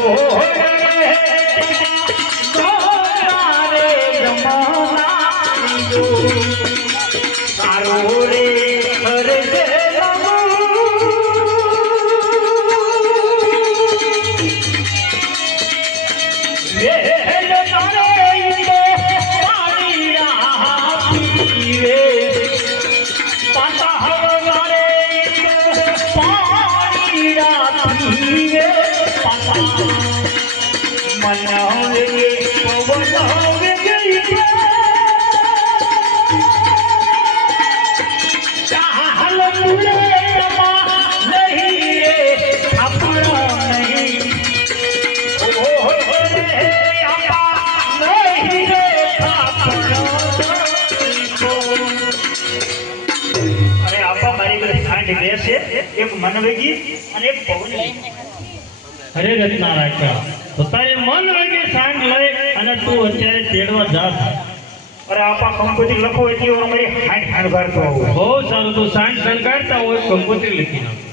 Oh, અરે મારી બે છે એક મનવેગી અને એક પવનવેગી. હરે રત્ના રાખ્યા તો તારે મન વેગી સાંજ લઈ અને તું અત્યારે તેડવા જાસ. અરે આપા કંકોત્રી લખો એટલી અમારી મારી હાડ ભરતો બહુ સારું તું સાંજ શણગારતા હોય કંકોત્રી લખી નાખ.